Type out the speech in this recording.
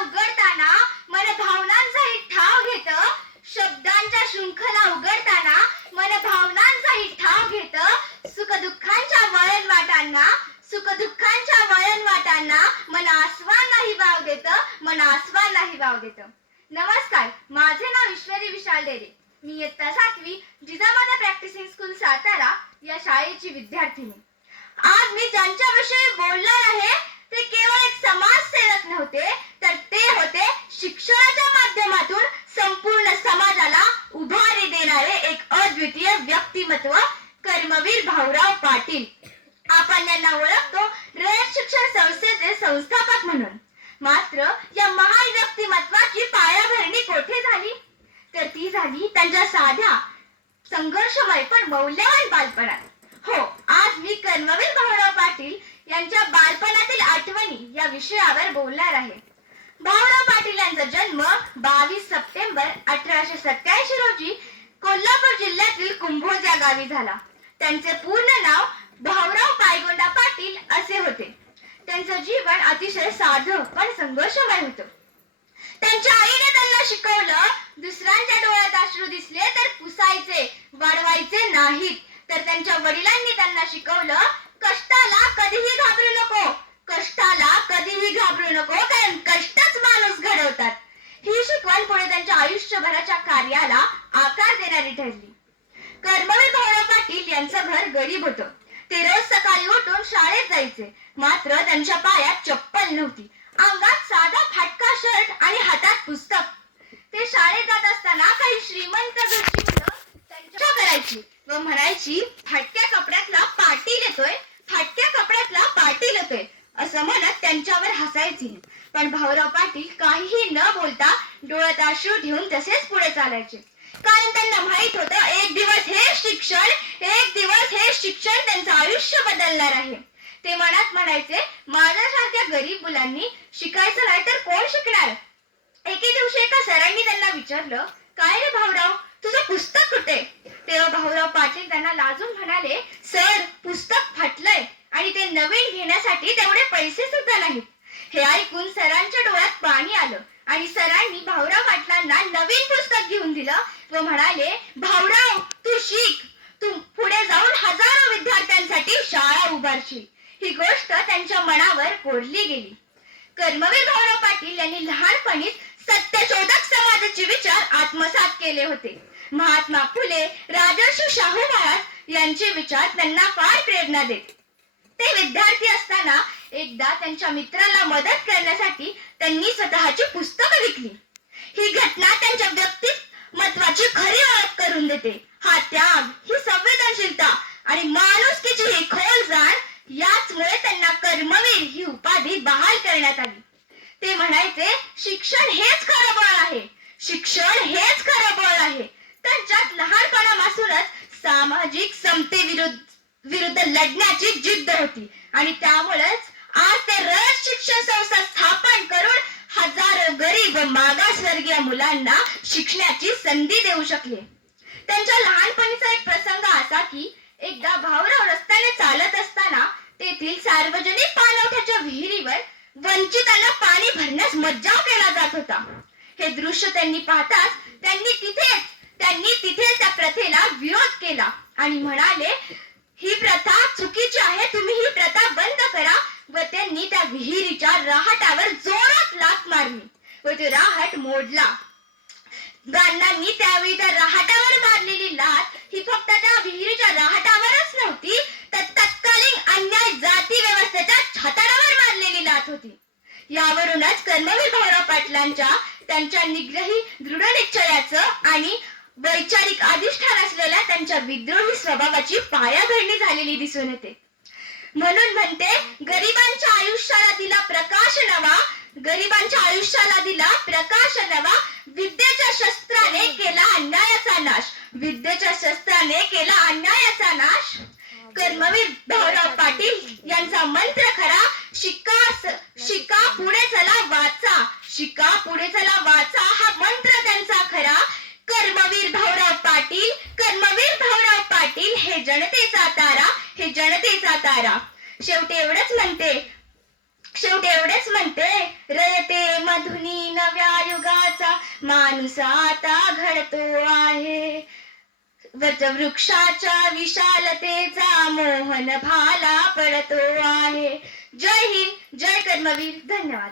उघडताना मन भावनांचाही ठाव घेत, शब्दांच्या शृंखला उघडताना मन भावनांचाही ठाव घेत, सुखदुःखांच्या वळणवाटांना मन आस्वाद नाही वाव देत. नमस्कार, माझे नाव ईश्वरी विशाल डेरे. मी इयत्ता 7वी जिजामाता प्रॅक्टिसिंग स्कूल सातारा या शाळेची विद्यार्थिनी. आज मी ज्यांच्याविषयी बोलणार आहे ते केवळ एक समाजसेवक नव्हते, तर ते होते शिक्षणाच्या माध्यमातून संपूर्ण समाजाला उभारी देणारे एक अद्वितीय व्यक्तिमत्व, कर्मवीर भाऊराव पाटील. आपण त्यांना ओळखतो रयत शिक्षण संस्थेचे संस्थापक म्हणून. मात्र या महान व्यक्तिमत्वाची पायाभरणी कोठे झाली? तर ती झाली त्यांच्या साध्या, संघर्षमय पण मौल्यवान बालपणात. हो, आज मी कर्मवीर भाऊराव पाटील यांच्या बालपणातील आठवणी या विषयावर बोलणार आहे. भाऊराव पाटील यांचा जन्म 22 सप्टेंबर 1887 रोजी कोल्हापूर जिल्ह्यातील कुंभोज या गावी झाला. त्यांचे पूर्ण नाव भाऊराव पायगोंडा पाटील असे होते. त्यांचं जीवन अतिशय साधं पण संघर्षमय होतं. त्यांच्या आईने त्यांना शिकवलं, दुसऱ्यांच्या डोळ्यात अश्रू दिसले तर पुसायचे, वाढवायचे नाहीत. तर त्यांच्या वडिलांनी त्यांना शिकवलं, कष्टाला कधीही घाबरू नको, कारण कष्टच माणूस घडवतात. ही शिकवण पुढे त्यांच्या आयुष्यभराच्या कार्याला आकार देणारी ठरली. कर्मवीर भाऊराव पाटील यांचं घर गरीब होतं. ते रोज सकाळी उठून शाळेत जायचे. मात्र त्यांच्या पायात चप्पल नव्हती, अंगात साधा फाटका शर्ट आणि हातात पुस्तक. ते शाळेत जात असताना काही श्रीमंत घरची मुलं त्यांच्या करायची व म्हणायची, फाटक्या कपड्यातला पाटील येतोय असं म्हणत त्यांच्यावर हसायची. पण भाऊराव पाटील काहीही न बोलता डोळ्यात अश्रू ठेवून तसेच पुढे चालायचे. कारण त्यांना माहित होतं एक दिवस हे शिक्षण त्यांचं आयुष्य बदलणार आहे. ते मनात म्हणायचे, माझ्यासारख्या गरीब मुलांनी शिकायचं नाही तर कोण शिकणार? एके दिवशी एका सरांनी त्यांना विचारलं, काय रे भाऊराव, तुझं पुस्तक कुठे? तेव्हा भाऊराव पाटील त्यांना लाजून म्हणाले, सर, पुस्तक फाटलंय आणि ते नवीन घेण्यासाठी तेवढे पैसे सुद्धा नाहीत. हे ऐकून सरांच्या डोळ्यात पाणी आलं आणि सरांनी भाऊराव पाटलांना नवीन पुस्तक घेऊन दिलं व म्हणाले, भाऊराव, तू शिक, तू पुढे जाऊन हजारो विद्यार्थ्यांसाठी शाळा उभारशील. ही गोष्ट त्यांच्या मनावर कोरली गेली. कर्मवीर भाऊराव पाटील यांनी लहानपणीच सत्यशोधक समाजाचे विचार आत्मसात केले होते. महात्मा फुले, राजर्षी शाहू महाराज यांचे विचार त्यांना फार प्रेरणा देत. ते विद्यार्थी असताना एकदा त्यांच्या मित्राला मदत करण्यासाठी त्यांनी स्वतःची पुस्तकं विकली. ही घटना त्यांच्या व्यक्तिमत्वाची खरी ओळख करून देते. हा त्याग, ही संवेदनशीलता आणि माणुसकीची ही खोल जाण, याचमुळे त्यांना कर्मवीर ही उपाधी बहाल करण्यात आली. ते म्हणायचे, शिक्षण हेच खरं बळ आहे. त्यांच्यात लहानपणापासूनच सामाजिक समतेविरुद्ध लढण्याची जिद्द होती आणि त्यामुळेच आज ते रयत शिक्षण संस्था स्थापन करून हजारो गरीब व मागासवर्गीय मुलांना शिक्षणाची संधी देऊ शकले. त्यांच्या लहानपणीचा एक प्रसंग असा की एकदा भाऊराव रस्त्याने चालत असताना तेथील सार्वजनिक पाणवठ्याच्या विहिरीवर वंचितांना पाणी भरण्यास मज्जाव केला जात होता. हे दृश्य त्यांनी पाहताच त्यांनी तिथेच त्या प्रथेला विरोध केला आणि म्हणाले, ही प्रथा चुकीची आहे, तुम्ही ही प्रथा बंद करा. व त्यांनी त्या विहिरीच्या रहाटावर जोरात लाथ मारली व तो रहाट मोडला. गांधांनी त्यावेळी त्या रहाटावर मारलेली लाथ ही फक्त त्या विहिरीच्या रहाटावरच नव्हती, तर तत्कालीन अन्याय जाती व्यवस्थेच्या छाताडावर मारलेली लाथ होती. यावरूनच कर्मवीर भाऊराव पाटलांच्या त्यांच्या निग्रही दृढ निश्चयाचं आणि वैचारिक अधिष्ठान असलेल्या त्यांच्या विद्रोही स्वभावाची पायाभरणी झालेली दिसून येते. म्हणून म्हणते, गरिबांच्या आयुष्याला दिला प्रकाश नवा, विद्येच्या शस्त्राने केला अन्यायाचा नाश. कर्मवीर भाऊराव पाटील यांचा मंत्र खरा, शिका पुढे चला वाचा, हा मंत्र त्यांचा खरा. कर्मवीर भाऊराव पाटील हे जनतेचा तारा. शेवटी एवढेच म्हणते नव्या युगाचा माणूस आता घडतो आहे. वृक्षाच्या विशालतेचा मोहन भाला पडतो आहे. जय हिंद, जय कर्मवीर. धन्यवाद.